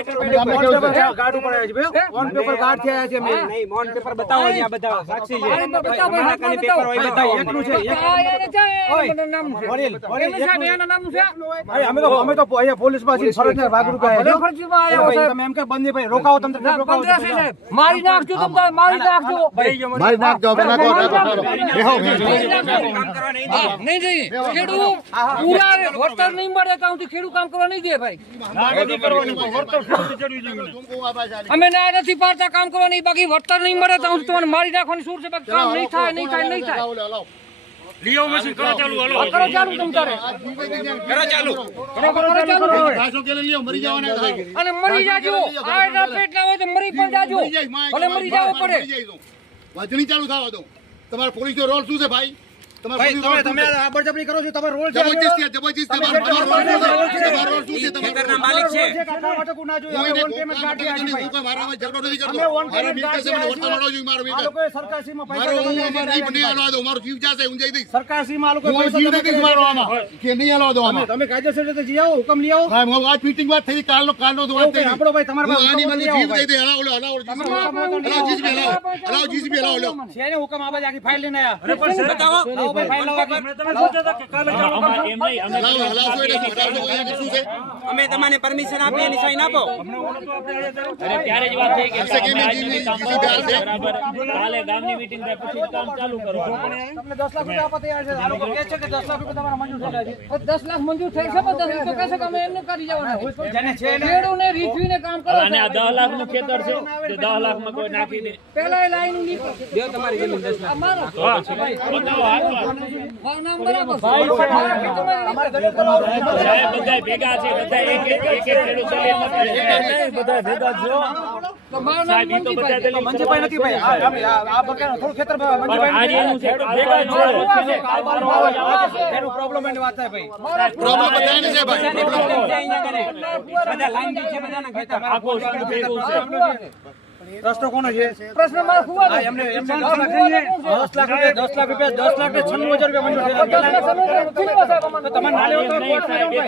Card ઉપર આવ્યા છે? ભાઈ. ઓન પેપર કાર્ડ થયા છે મેં. નહીં મોન પેપર બતાવો અહીંયા બધા સાક્ષી છે. હા, બતાવો, મારા બતાવો, કાને પેપર હોય બતાવો એકનું છે, એક. આ એને છે, એનું નામ છે. વડીલ, વડીલ, એનું સાહેબ, એનું નામ છે. અરે અમે તો અમે તો અહીંયા પોલીસમાં છીએ, ફરજના ભાગરૂપે રોકાવો તમને. મારી નાખજો મારી નાખજો. મારી નાખજો ચાલો નહીં જઈએ. ખેડૂત પૂરા વળતર નહીં મળે ત્યાં સુધી ખેડૂત કામ કરવા નહીં દે ભાઈ અમે ના નથી પાડતા કામ કરવા નહીં બાકી વળતર નહીં મળે ત્યાં સુધી તમારે મારી નાખવાની સૂર છે બાકી કામ નહીં થાય નહીં થાય નહીં થાય હા, કરો ચાલુ તમ તારે કરો ચાલુ કરો કરો ચાલુ હવે. મરી જવાના થાય અને મરી જાજો આ એટલા પેટના હોય તો મરી પણ જાજો ભલે મરી જાવ પડે વજણી ચાલુ થવા દો તમારા પોલીસનો રોલ શું છે ભાઈ? તમે ના કાયદેસર રીતે જઈ આવો હુકમ લઈ આવો. આજ meeting વાત થઈ આપણો ભાઈ તમારા આની પાસે મને હુકમ આવો. ને આખી ફાઇલ લઈને આયા છે અમે તમને પરમિશન આપી એની સાઈન આપો ત્યારે જ વાત થઈ કે બરાબર કાલે ગામની મીટિંગ પછી કામ ચાલુ કરો તમને 10 લાખ રૂપિયા આપવા તૈયાર છે આ લોકો કહે છે કે 10 લાખ રૂપિયા તમારા મંજૂર થયા છે પણ દસ લાખ મંજૂર થઈ છે પણ દસ તો કહેશે કે અમે એમને કરી જવાના જેને છે ને ખેડૂને રીતવીને કામ કરો અને આ 10 લાખનું ખેતર છે તે 10 લાખમાં કોઈ નાખી દે પહેલા લાઈન નીકળો દેવ તમારી જમીન 10 લાખ અમારો બતાવો હાથમાં. બધા ભેગા છે બધા એક એક એક એક ખેડૂત બધા ભેગા છે. પ્રોબ્લેમ પ્રશ્ન કોનો છે? પ્રશ્ન મારો. હા, એમને એમને 10 લાખ રૂપિયા 10 લાખ રૂપિયા 10 લાખ રૂપિયા 10 લાખ ને છન્નું હજાર રૂપિયા મંજૂર? તમારે ના લેવો તો જવું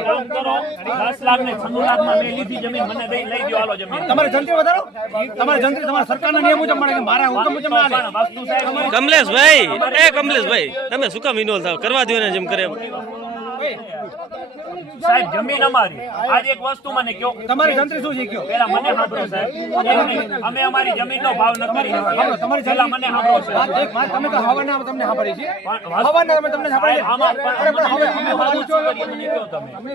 કામ કરો. 10 લાખ ને છન્નું લાખમાં મેં લીધી જમીન મને દઈ લઈ દો હાલો જમીન. તમારે જંત્રી વધારો? તમારે જંત્રી તમારા સરકારના નિયમ મુજબ મળે કે મારા હુકમ મુજબ ના લે. કમલેશભાઈ એ કમલેશભાઈ તમે શું કામ ઇનોલ થાવ? કરવા દો ને જેમ કરે. સાહેબ જમીન અમારી. આજ એક વસ્તુ મને કયો તમારી જંત્રી શું છે કયો પેલા મને સાંભળો સાહેબ. અમે અમારી જમીન નો ભાવ ન કરી તમારી પેલા મને સાંભળો સાહેબ. તમે તો હવાના તમને સાંભળી છે. હવાના તમે તમને સાંભળી આમાં પણ તમે.